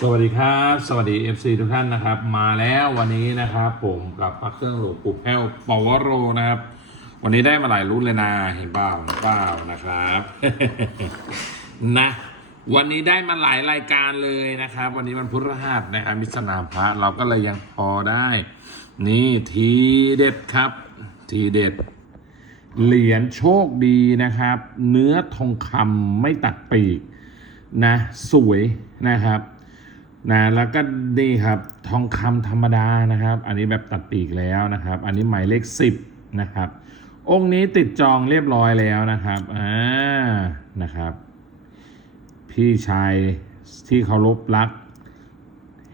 สวัสดีครับ สวัสดี FC ทุกท่านนะครับ มาแล้ววันนี้นะครับ ผมกับพระเครื่องหลวงปู่แพ้วปวโรนะครับ วันนี้ได้มาหลายรุ่นเลยนะเห็นเปล่าเห็นเปล่านะครับ นะ วันนี้ได้มาหลายรายการเลยนะครับ วันนี้มันพุทธหัสนะครับมิสนามพระเราก็เลยยังพอได้ นี่ทีเด็ดครับ ทีเด็ด เหรียญโชคดีนะครับ เนื้อทองคำไม่ตัดปีกนะ สวยนะครับ นะแล้วก็นี่ครับทองคำธรรมดานะครับ อันนี้แบบตัดปีกแล้วนะครับ อันนี้หมายเลข10นะครับ องค์นี้ติดจองเรียบร้อยแล้วนะครับอ่านะครับ พี่ชายที่เคารพรัก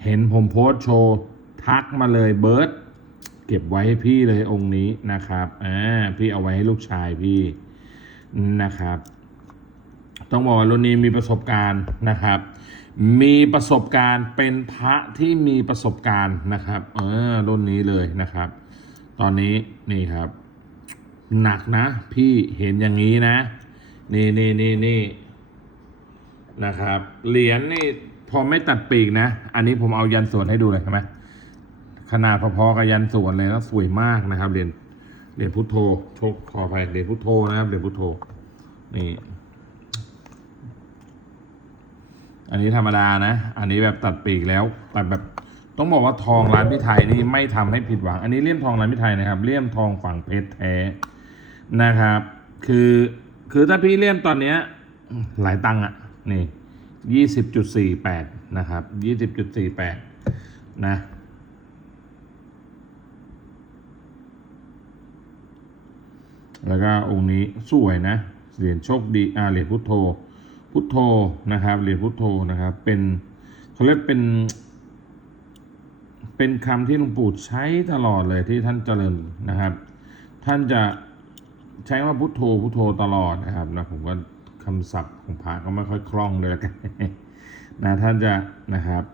เห็นผมโพสโชว์ทักมาเลยเบิร์ตเก็บไว้ให้พี่เลยองค์นี้นะครับอ่าพี่เอาไว้ให้ลูกชายพี่นะครับ ต้องบอกว่ารุ่นนี้มีประสบการณ์นะครับ มีประสบการณ์เป็นพระที่มีประสบการณ์นะครับเออรุ่นนี้เลยนะครับ ตอนนี้นี่ครับ หนักนะ พี่เห็นอย่างนี้นะ นี่นี่นี่นี่นะครับ เหรียญนี่พอไม่ตัดปีกนะ อันนี้ผมเอายันส่วนให้ดูเลยใช่ไหมขนาดพอๆกับยันส่วนเลยแล้วสวยมากนะครับเหรียญเหรียญพุทโธโชคขออภัยเหรียญพุทโธนะครับเหรียญพุทโธนี่ อันนี้ธรรมดานะ อันนี้แบบตัดปีกแล้วตัดแบบต้องบอกว่าทองร้านพิไทยนี่ไม่ทำให้ผิดหวัง อันนี้เลี่ยมทองร้านพิไทยนะครับ เลี่ยมทองฝั่งเพชรแท้นะครับ คือคือถ้าพี่เลี่ยมตอนเนี้ยหลายตังค์อะนี่ยี่สิบจุดสี่แปดนะครับยี่สิบจุดสี่แปดนะแล้วก็องค์นี้สวยนะเหรียญโชคดีอาเหรียญพุทโธ พุทโธนะครับเหรียญพุทโธนะครับ เป็นเขาเรียกเป็น เป็นคำที่หลวงปู่ใช้ตลอดเลยที่ท่านเจริญนะครับ ท่านจะใช้ว่าพุทโธพุทโธตลอดนะครับนะผมก็คำศัพท์ของพระก็ไม่ค่อยคล่องเลยละกันนะท่านจะนะครับ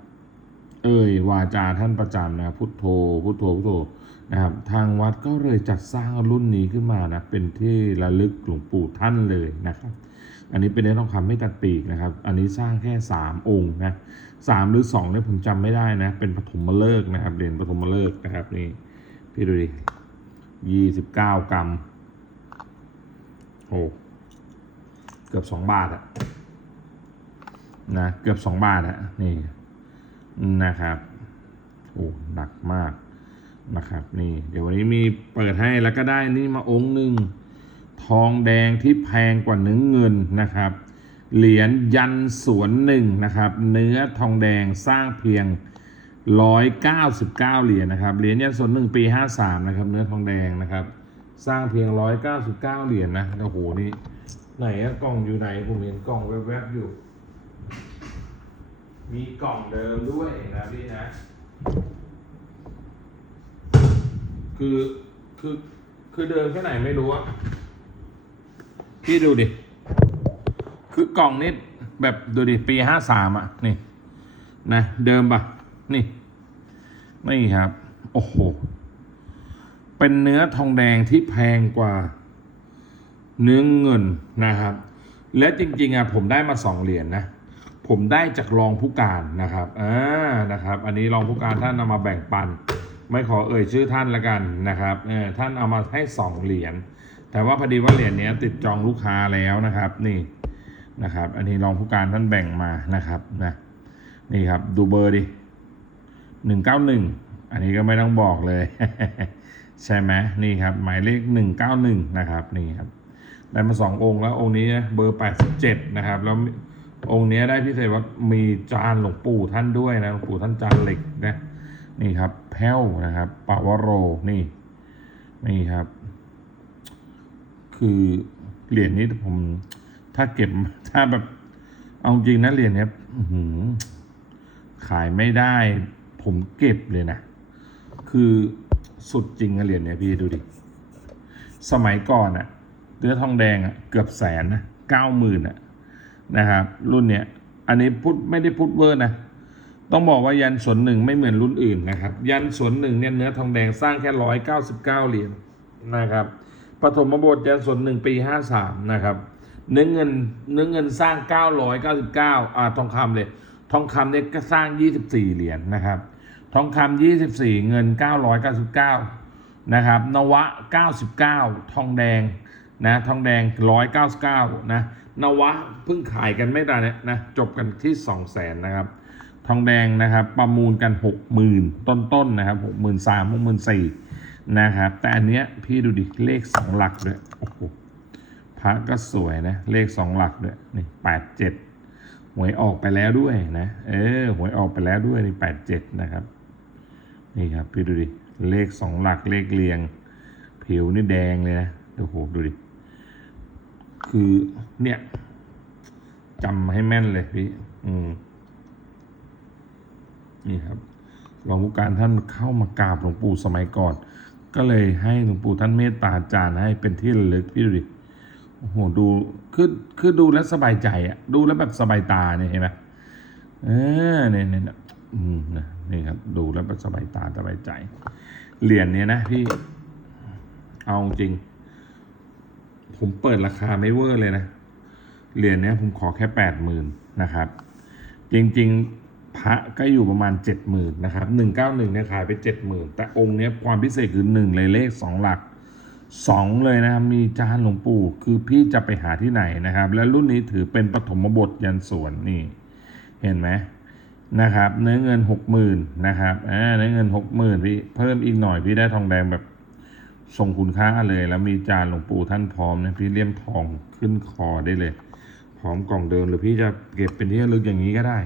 เอ่ยวาจาท่านประจำนะพุทโธพุทโธพุทโธนะครับ ทางวัดก็เลยจัดสร้างรุ่นนี้ขึ้นมานะเป็นที่ระลึกหลวงปู่ท่านเลยนะครับ อันนี้เป็นเนื้อทองคำไม่ตัดปีกนะครับ อันนี้สร้างแค่สามองค์นะสามหรือสองเนี่ยผมจำไม่ได้นะ เป็นปฐมฤกษ์นะครับเหรียญปฐมฤกษ์นะครับนี่พี่ดูดิยี่สิบเก้ากรัมโอ้เกือบสองบาทอะนะเกือบสองบาทอะนี่นะครับโอ้หนักมากนะครับนี่ เดี๋ยววันนี้มีเปิดให้แล้วก็ได้นี่มาองค์หนึ่ง ทองแดงที่แพงกว่าเนื้อเงินนะครับ เหรียญยันสวนหนึ่งนะครับ เนื้อทองแดงสร้างเพียง 199 เหรียญนะครับ เหรียญยันสวนหนึ่งปี 53 นะครับ เนื้อทองแดงนะครับ สร้างเพียง 199 เหรียญนะ โอ้โห นี่ ไหนอะกล่องอยู่ไหน ผมเห็นกล่องแวบๆอยู่ มีกล่องเดิมด้วยนะพี่นะ คือ คือ คือเดิมแค่ไหนไม่รู้อะ พี่ดูดิ คือกล่องนี้แบบดูดิ ปีห้าสามอะ นี่ นะ เดิมปะนี่ นี่ครับ โอ้โห เป็นเนื้อทองแดงที่แพงกว่า เนื้อเงินนะครับ และจริง ๆอะผมได้มาสองเหรียญนะผมได้จากรองผู้การนะครับอ่านะครับ อันนี้รองผู้การท่านเอามาแบ่งปัน ไม่ขอเอ่ยชื่อท่านละกันนะครับ เออท่านเอามาให้สองเหรียญ แต่ว่าพอดีว่าเหรียญนี้ติดจองลูกค้าแล้วนะครับ นี่นะครับ อันนี้รองผู้การท่านแบ่งมานะครับนะนี่ครับดูเบอร์ดิหนึ่งเก้าหนึ่งอันนี้ก็ไม่ต้องบอกเลย ใช่ไหมนี่ครับ หมายเลขหนึ่งเก้าหนึ่งนะครับนี่ครับได้มาสององค์แล้วองค์นี้เบอร์แปดสิบเจ็ดนะครับ แล้วองค์นี้ได้พิเศษว่ามีจานหลวงปู่ท่านด้วยนะหลวงปู่ท่านจานเหล็กนะนี่ครับแพ้วนะครับปาวโรนี่นี่ครับ คือเหรียญนี้ผม ถ้าเก็บถ้าแบบ เอาจริงนะเหรียญเนี้ยขายไม่ได้ ผมเก็บเลยนะ คือสุดจริงอะเหรียญเนี้ยพี่ดูดิ สมัยก่อนอะเนื้อทองแดงอะเกือบแสนนะเก้าหมื่นอะนะครับ รุ่นเนี้ยอันนี้พุทธไม่ได้พุทธเวอร์นะต้องบอกว่ายันสวนหนึ่งไม่เหมือนรุ่นอื่นนะครับ ยันสวนหนึ่งเนี่ยเนื้อทองแดงสร้างแค่ร้อยเก้าสิบเก้าเหรียญนะครับ ปฐมบทยันสวนหนึ่งปีห้าสามนะครับเนื้อเงินเนื้อเงินสร้างเก้าร้อยเก้าสิบเก้าอ่าทองคำเลยทองคำเนี่ยก็สร้าง 24 เหรียญนะครับ ทองคำ24 เงิน 999 นะครับ นวะ 99 ทองแดงนะทองแดง 199 นะนวะเพิ่งขายกันไม่ได้เนี่ยนะจบกันที่ 200,000นะครับ ทองแดงนะครับประมูลกัน 60,000 ต้นๆนะครับ 63,000 64,000 นะครับ แต่อันเนี้ยพี่ดูดิเลข2หลักด้วยโอ้โหพระก็สวยนะ เลข2หลักด้วยนี่87หวยออกไปแล้วด้วยนะ เออหวยออกไปแล้วด้วยนี่87นะครับ นี่ครับ พี่ดูดิเลข2หลักเลขเรียง ผิวนี่แดงเลยนะโอ้โหดูดิคือเนี่ยจำให้แม่นเลยพี่ อืม นี่ครับ หลวงปู่การท่านเข้ามากราบหลวงปู่สมัยก่อน ก็เลยให้หลวงปู่ท่านเมตตาจารย์ให้เป็นที่ระลึกพี่ดูดิโอ้โหดูคือคือดูแล้วสบายใจอะดูแล้วแบบสบายตาเนี่ยเห็นไหมเออเนี่ยเนี่ยเนี่ยอืมนะนี่ครับ ดูแล้วแบบสบายตาสบายใจเหรียญเนี้ยนะพี่เอาจริง ผมเปิดราคาไม่เวอร์เลยนะเหรียญเนี้ยผมขอแค่แปดหมื่นนะครับ จริง ๆ ระก็อยู่ประมาณเจ็ดหมื่นนะครับหนึ่งเก้าหนึ่งเนี่ยขายไปเจ็ดหมื่นแต่องค์เนี้ยความพิเศษคือหนึ่งเลยเลขสองหลักสองเลยนะครับ มีจานหลวงปู่ คือพี่จะไปหาที่ไหนนะครับ และรุ่นนี้ถือเป็นปฐมบทยันสวนนี่ เห็นไหมนะครับ เนื้อเงินหกหมื่นนะครับอ่าเนื้อเงินหกหมื่นพี่เพิ่มอีกหน่อยพี่ได้ทองแดงแบบทรงคุณค่าเลย แล้วมีจานหลวงปู่ท่านพร้อมนะพี่เลี่ยมทองขึ้นคอได้เลย พร้อมกล่องเดิมหรือพี่จะเก็บเป็นที่ระลึกอย่างนี้ก็ได้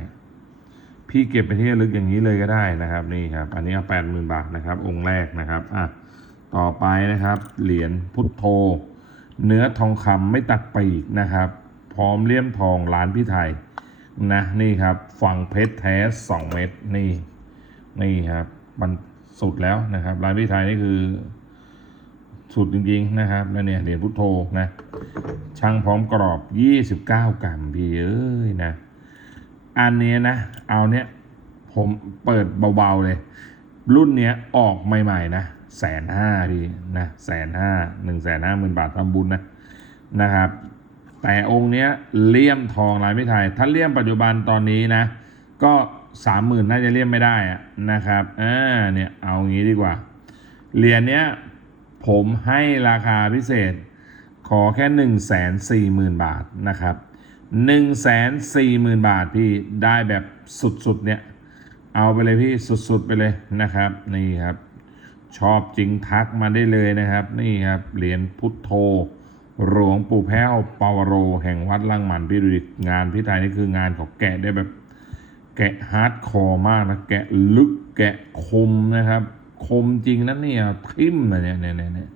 พี่เก็บเป็นที่ระลึกอย่างนี้เลยก็ได้นะครับนี่ครับ อันนี้เอาแปดหมื่นบาทนะครับ องค์แรกนะครับอะต่อไปนะครับ เหรียญพุทโธ เนื้อทองคำไม่ตักปีกนะครับ พร้อมเลี่ยมทองล้านพี่ไทยนะนี่ครับฝั่งเพชรแท้สองเม็ดนี่นี่ครับมันสุดแล้วนะครับ ร้านพี่ไทยนี่คือสุดจริงๆนะครับแล้วเนี่ยเหรียญพุทโธนะช่างพร้อมกรอบ 29 กรัมพี่เอ้ยนะ อันนี้นะ เอาเนี้ยผมเปิดเบาๆเลย รุ่นเนี้ยออกใหม่ๆนะแสนห้าพี่นะแสนห้าหนึ่งแสนห้าหมื่นบาททำบุญนะนะครับ แต่องค์เนี้ยเลี่ยมทองลายไม่ไทย ถ้าเลี่ยมปัจจุบันตอนนี้นะ ก็สามหมื่นน่าจะเลี่ยมไม่ได้อะนะครับอ่าเนี่ยเอางี้ดีกว่าเหรียญเนี้ยผมให้ราคาพิเศษขอแค่หนึ่งแสนสี่หมื่นบาทนะครับ หนึ่งแสนสี่หมื่นบาทพี่ได้แบบสุดๆเนี่ยเอาไปเลยพี่สุดๆไปเลยนะครับ นี่ครับ ชอบจริงทักมาได้เลยนะครับ นี่ครับเหรียญพุทโธหลวงปู่แพ้วปาวโร แห่งวัดลังหมันพี่ดูดิงานพี่ไทยนี่คืองานของแกะได้แบบ แกะฮาร์ดคอร์มากนะแกะลึกแกะคมนะครับ คมจริงนะเนี่ยทิ่มนะเนี่ยเนี่ยเนี่ยเนี่ย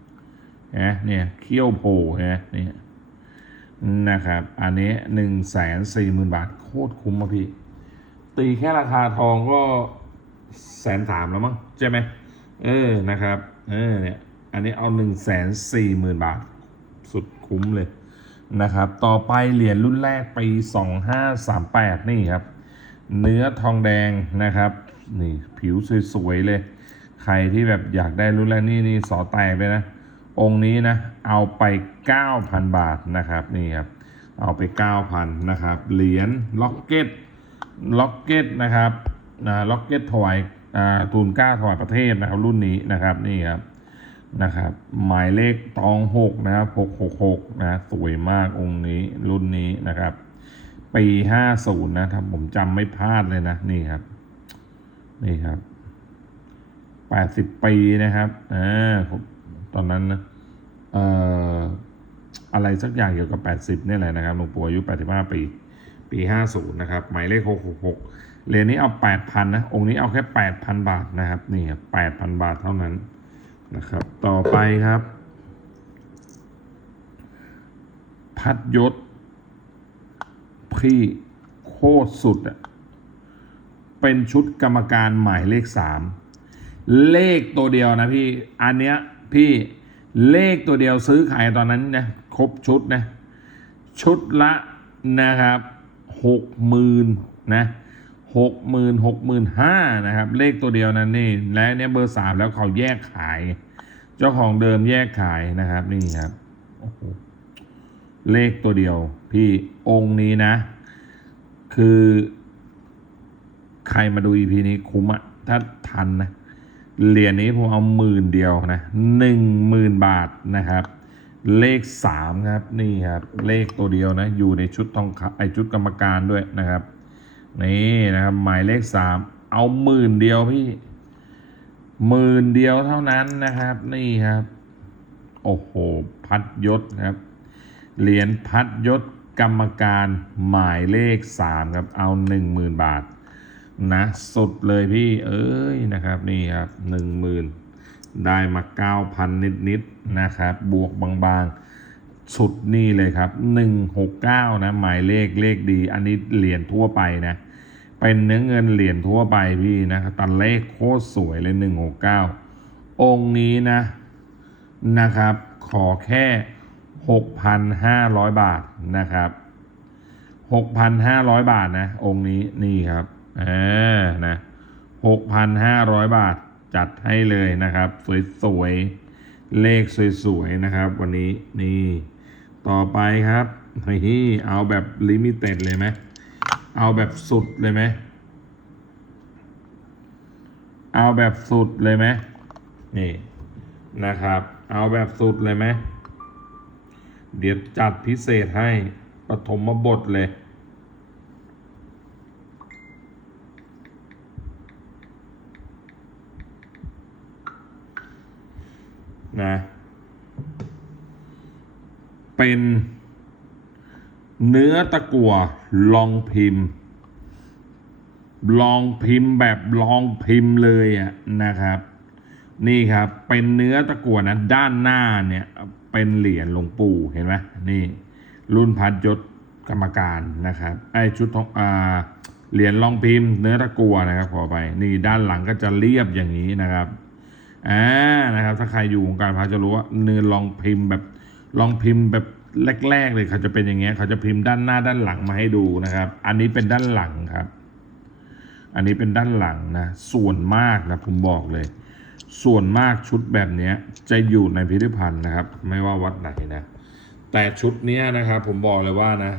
นะเนี่ยเขี้ยวโผล่นะเนี่ย นะครับ อันนี้หนึ่งแสนสี่หมื่นบาทโคตรคุ้มอะพี่ ตีแค่ราคาทองก็แสนสามแล้วมั้งใช่ไหมเออนะครับ เออเนี่ยอันนี้เอาหนึ่งแสนสี่หมื่นบาท สุดคุ้มเลยนะครับ ต่อไปเหรียญรุ่นแรกปีสองห้าสามแปดนี่ครับ เนื้อทองแดงนะครับ นี่ผิวสวยๆเลย ใครที่แบบอยากได้รุ่นแรกนี่นี่สอแตกเลยนะ องค์นี้นะเอาไป 9,000 บาทนะครับนี่ครับเอาไป 9,000นะครับเหรียญล็อกเก็ตล็อกเก็ตนะครับนะล็อกเก็ตถวายอ่าทูลเก้าถวายประเทศนะครับรุ่นนี้นะครับนี่ครับนะครับหมายเลขตองหกนะครับหกหกหกนะสวยมากองค์นี้รุ่นนี้นะครับ ปีห้าศูนย์นะถ้าผมจำไม่พลาดเลยนะนี่ครับ นี่ครับแปดสิบปีนะครับอ่า ตอนนั้นนะเอ่ออะไรสักอย่างเกี่ยวกับแปดสิบนี่แหละนะครับหลวงปู่อายุแปดสิบห้าปี ปีห้าศูนะครับ หมายเลขหกหกหกเหรียญนี้เอาแปดพันะ องค์นี้เอาแค่แปดพันบาทนะครับ นี่ครับแปดพันบาทเท่านั้นนะครับ ต่อไปครับ พัดยศ พี่โคตรสุดอะเป็นชุดกรรมการหมายเลขสามเลขตัวเดียวนะพี่ อันเนี้ย พี่เลขตัวเดียวซื้อขายตอนนั้นนะครบชุดนะชุดละนะครับหกหมื่นนะหกหมื่นหกหมื่นห้านะครับ เลขตัวเดียวนั้นนี่และเนี่ยเบอร์สามแล้วเขาแยกขาย เจ้าของเดิมแยกขายนะครับนี่ครับโอ้โหเลขตัวเดียว พี่องค์นี้นะ คือ ใครมาดู EP นี้คุ้มอะถ้าทันนะ เหรียญนี้ผมเอาหมื่นเดียวนะหนึ่งหมื่นบาทนะครับ เลขสามครับนี่ครับเลขตัวเดียวนะอยู่ในชุดทองคำไอชุดกรรมการด้วยนะครับนี่นะครับหมายเลขสามเอาหมื่นเดียวพี่หมื่นเดียวเท่านั้นนะครับ นี่ครับโอ้โหพัดยศครับเหรียญพัดยศกรรมการหมายเลขสามครับเอาหนึ่งหมื่นบาท นะ สุดเลยพี่ เอ้ยนะครับ นี่ครับหนึ่งหมื่นได้มาเก้าพันนิดๆนะครับ บวกบางๆ สุดนี่เลยครับหนึ่งหกเก้านะ หมายเลขเลขดี อันนี้เหรียญทั่วไปนะ เป็นเนื้อเงินเหรียญทั่วไปพี่นะครับตันเลขโคตรสวยเลยหนึ่งหกเก้าองค์นี้นะนะครับ ขอแค่หกพันห้าร้อยบาทนะครับหกพันห้าร้อยบาทนะ องค์นี้นี่ครับ อ่านะหกพันห้าร้อยบาทจัดให้เลยนะครับ สวยๆ เลขสวยๆ นะครับ วันนี้นี่ ต่อไปครับนี่เอาแบบลิมิเต็ดเลยไหมเอาแบบสุดเลยไหมเอาแบบสุดเลยไหมนี่นะครับ เอาแบบสุดเลยไหมเดี๋ยวจัดพิเศษให้ปฐมบทเลย นะ เป็นเนื้อตะกั่วลองพิมพ์ ลองพิมพ์แบบลองพิมพ์เลยอะนะครับ นี่ครับเป็นเนื้อตะกั่วนะด้านหน้าเนี่ยเป็นเหรียญหลวงปู่เห็นไหมนี่ รุ่นพัดยศกรรมการนะครับไอชุดทองอ่าเหรียญลองพิมพ์ เนื้อตะกั่วนะครับขอไปนี่ด้านหลังก็จะเรียบอย่างนี้นะครับ อ่านะครับ ถ้าใครอยู่วงการพระจะรู้ว่าเนื้อลองพิมพ์แบบลองพิมพ์แบบแรก ๆ เลยเขาจะเป็นอย่างเงี้ยเขาจะพิมพ์ด้านหน้าด้านหลังมาให้ดูนะครับ อันนี้เป็นด้านหลังครับ อันนี้เป็นด้านหลังนะส่วนมากนะผมบอกเลย ส่วนมากชุดแบบเนี้ยจะอยู่ในพิพิธภัณฑ์นะครับ ไม่ว่าวัดไหนนะแต่ชุดเนี้ยนะครับ ผมบอกเลยว่านะ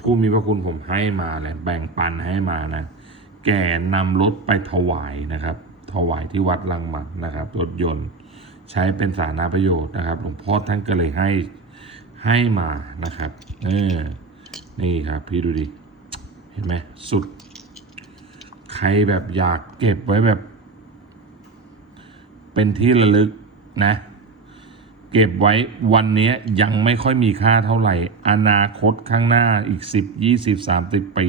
ผู้มีพระคุณผมให้มาเลยแบ่งปันให้มานะ แก่นำรถไปถวายนะครับ ถวายที่วัดลังมันนะครับ รถยนต์ใช้เป็นสาธารณประโยชน์นะครับหลวงพ่อท่านก็เลยให้ให้มานะครับเออนี่ครับพี่ดูดิ เห็นไหมสุด ใครแบบอยากเก็บไว้แบบ เป็นที่ระลึกนะ เก็บไว้วันนี้ยังไม่ค่อยมีค่าเท่าไหร่ อนาคตข้างหน้าอีก 10 20 30 ปี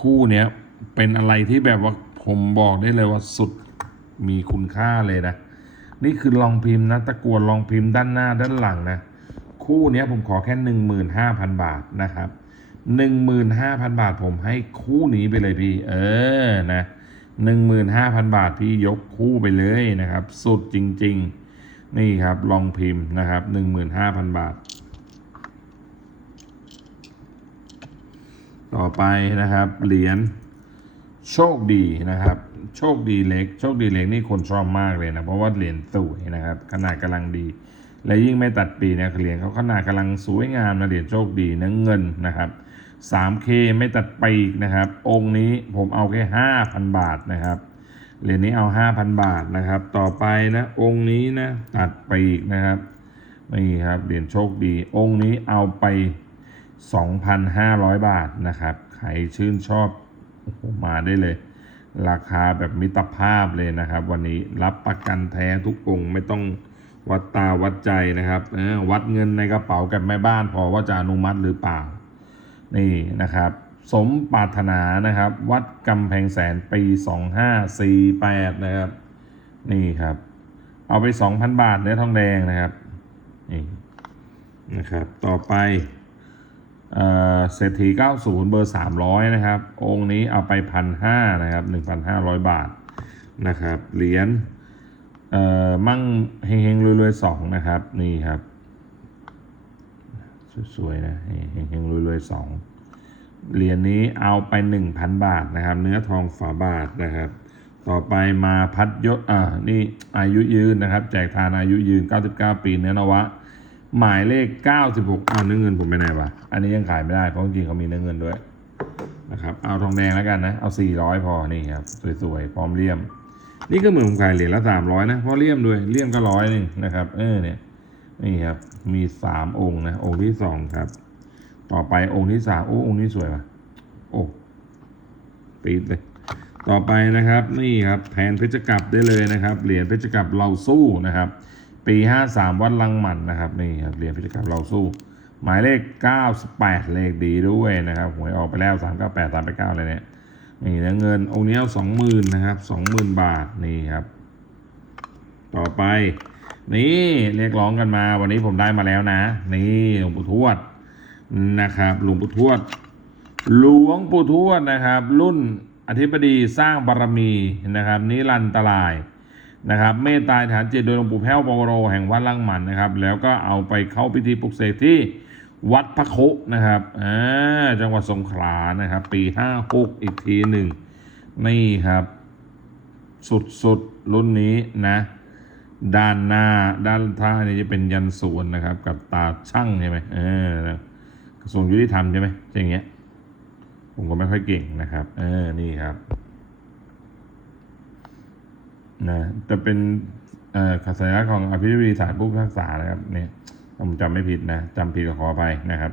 คู่เนี้ย เป็นอะไรที่แบบว่าผมบอกได้เลยว่าสุดมีคุณค่าเลยนะ นี่คือลองพิมพ์นะตะกวดลองพิมพ์ด้านหน้าด้านหลังนะ คู่นี้ผมขอแค่หนึ่งหมื่นห้าพันบาทนะครับหนึ่งหมื่นห้าพันบาทผมให้คู่นี้ไปเลยพี่ เออนะหนึ่งหมื่นห้าพันบาทพี่ยกคู่ไปเลยนะครับ สุดจริง ๆ นี่ครับลองพิมพ์นะครับหนึ่งหมื่นห้าพันบาท ต่อไปนะครับเหรียญ โชคดีนะครับ โชคดีเล็ก โชคดีเล็กนี่คนชอบมากเลยนะ เพราะว่าเหรียญสวยนะครับ ขนาดกำลังดี และยิ่งไม่ตัดปีนี่ยเหรียญเขาขนาดกำลังสวยงามนะเหรียญโชคดีนะเงินนะครับ 3K ไม่ตัดปีกนะครับ องค์นี้ผมเอาแค่ 5,000 บาทนะครับเหรียญนี้เอา 5,000 บาทนะครับ ต่อไปนะองค์นี้นะตัดปีกนะครับนี่ครับเหรียญโชคดี องค์นี้เอาไป 2,500 บาทนะครับ ใครชื่นชอบ มาได้เลย ราคาแบบมิตรภาพเลยนะครับ วันนี้รับประกันแท้ทุกองค์ไม่ต้องวัดตาวัดใจนะครับวัดเงินในกระเป๋ากับแม่บ้านพอว่าจะอนุมัติหรือเปล่า นี่นะครับ สมปรารถนานะครับ วัดกำแพงแสนปี 2548 นะครับ นี่ครับ เอาไป 2,000 บาทเนื้อทองแดงนะครับ นี่นะครับ ต่อไป เอ่อเศรษฐี 90 เบอร์ 300 นะครับ องค์นี้เอาไป 1,500 นะครับ 1,500 บาทนะครับ เหรียญเอ่อมั่งเฮงๆรวยๆ2นะครับ นี่ครับ สวยๆนะเฮงๆรวยๆ2เหรียญนี้เอาไป 1,000 บาทนะครับ เนื้อทองฝาบาทนะครับ ต่อไปมาพัดยศอ่านี่อายุยืนนะครับ แจกทานอายุยืน 99 ปีเนื้อนวะ หมายเลข 96อ้าเนื้อเงินผมไปไหนวะอันนี้ยังขายไม่ได้เพราะจริงๆเขามีเนื้อเงินด้วยนะครับเอาทองแดงแล้วกันนะ เอาสี่ร้อยพอนี่ครับสวยๆพร้อมเลี่ยม นี่ก็เหมือนผมขายเหรียญละสามร้อยนะเพราะเลี่ยมด้วยเลี่ยมก็ร้อยหนึ่งนะครับเออเนี่ยนี่ครับมีสามองค์นะองค์ที่สองครับ ต่อไปองค์ที่สามโอ้องค์นี้สวยป่ะโอ้ปีดเลยต่อไปนะครับนี่ครับแผนเพชรกลับได้เลยนะครับเหรียญเพชรกลับเราสู้นะครับ ปีห้าสามวัดลังหมันนะครับนี่ครับเหรียญเพชรกลับเราสู้ หมายเลขเก้าสิบแปดเลขดีด้วยนะครับหวยออกไปแล้วสามเก้าแปดสามไปเก้าเลยเนี่ยนี่นะเงินองค์นี้เอาสองหมื่นนะครับสองหมื่นบาทนี่ครับ ต่อไป นี่เรียกร้องกันมา วันนี้ผมได้มาแล้วนะ นี่หลวงปู่ทวดนะครับหลวงปู่ทวดหลวงปู่ทวดนะครับ รุ่นอธิบดีสร้างบารมีนะครับนิรันตราย นะครับเมตตาฐานจิตโดยหลวงปู่แพ้วปวโร แห่งวัดลังหมันนะครับ แล้วก็เอาไปเข้าพิธีปลุกเสกที่วัดพระคุนะครับอ่าจังหวัดสงขลานะครับ ปีห้าหกอีกทีหนึ่งนี่ครับ สุดสุดๆรุ่นนี้นะ ด้านหน้าด้านท้ายนี่จะเป็นยันสวนนะครับ กับตาช่างใช่ไหมเออกระทรวงยุติธรรมใช่ไหมอย่างเงี้ยผมก็ไม่ค่อยเก่งนะครับ เออนี่ครับ นะจะเป็นเอ่อสัญลักษณ์ของอภิบดีศาสตร์ผู้พิพากษานะครับเนี่ยผมจำไม่ผิดนะจำผิดก็ขออภัยนะครับ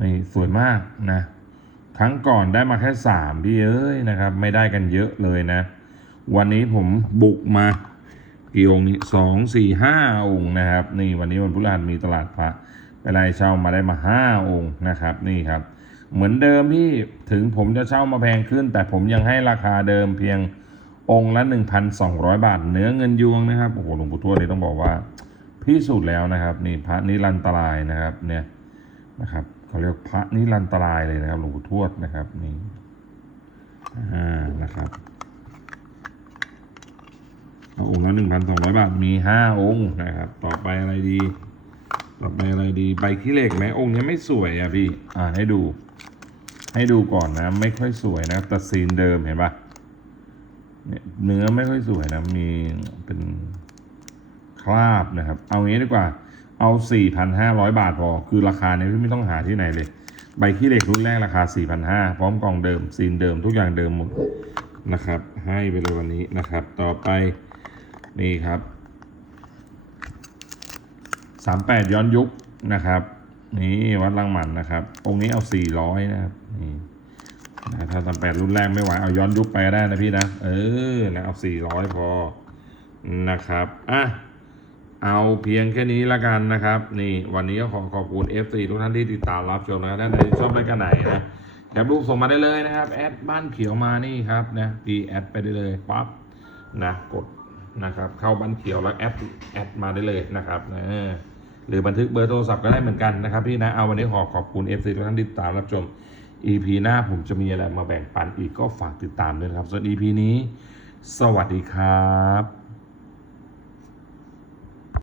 นี่สวยมากนะครั้งก่อนได้มาแค่สามพี่เอ้ยนะครับ ไม่ได้กันเยอะเลยนะ วันนี้ผมบุกมากี่องค์นี้สองสี่ห้าองค์นะครับ นี่วันนี้วันพฤหัสมีตลาดพระไปไล่เช่ามาได้มาห้าองค์นะครับ นี่ครับ เหมือนเดิมที่ถึงผมจะเช่ามาแพงขึ้น แต่ผมยังให้ราคาเดิมเพียง องค์ละ 1,200 บาท เนื้อเงินยวงนะครับ โอ้โห หลวงปู่ทวดนี่ต้องบอกว่าพิสูจน์แล้วนะครับ นี่พระนิรันตรายนะครับ เนี่ยนะครับเขาเรียกพระนิรันตรายเลยนะครับ หลวงปู่ทวดนะครับ นี่ อ่า นะครับอาองค์ละหนึ่งพันสองร้อยบาท มีห้าองค์นะครับ ต่อไปอะไรดี ต่อไปอะไรดี ใบขี้เหล็กไหมองค์นี้ไม่สวยอะพี่ อ่าให้ดู ให้ดูก่อนนะ ไม่ค่อยสวยนะแต่ซีนเดิมเห็นปะ เนี่ยเนื้อไม่ค่อยสวยนะมีเป็นคราบนะครับ เอางี้ดีกว่าเอาสี่พันห้าร้อยบาทพอ คือราคาเนี้พี่ไม่ต้องหาที่ไหนเลย ใบขี้เหล็กรุ่นแรกราคาสี่พันห้าพร้อมกล่องเดิมซีนเดิมทุกอย่างเดิมหมดนะครับ ให้ไปเลยวันนี้นะครับ ต่อไปนี่ครับสามแปดย้อนยุคนะครับ นี่วัดลังหมันนะครับ องค์นี้เอาสี่ร้อยนะครับนี่ นะถ้าสามแปดรุ่นแรกไม่ไหวเอาย้อนยุคไปได้นะพี่นะ เออนะเอาสี่ร้อยพอนะครับอะเอาเพียงแค่นี้ละกันนะครับ นี่วันนี้ก็ขอขอบคุณ FC ทุกท่านที่ติดตามรับชมนะท่านใดชอบรายการไหนนะแคปรูปส่งมาได้เลยนะครับแอดบ้านเขียวมานี่ครับนะดีแอดไปได้เลยปั๊บนะกดนะครับ เข้าบันเขียวแล้วแอดแอดมาได้เลยนะครับนะหรือบันทึกเบอร์โทรศัพท์ก็ได้เหมือนกันนะครับพี่นะเอาวันนี้ขอขอบคุณ FC ทุกท่านที่ติดตามรับชม EP หน้าผมจะมีอะไรมาแบ่งปันอีกก็ฝากติดตามด้วยครับ ส่วน EP นี้ สวัสดีครับ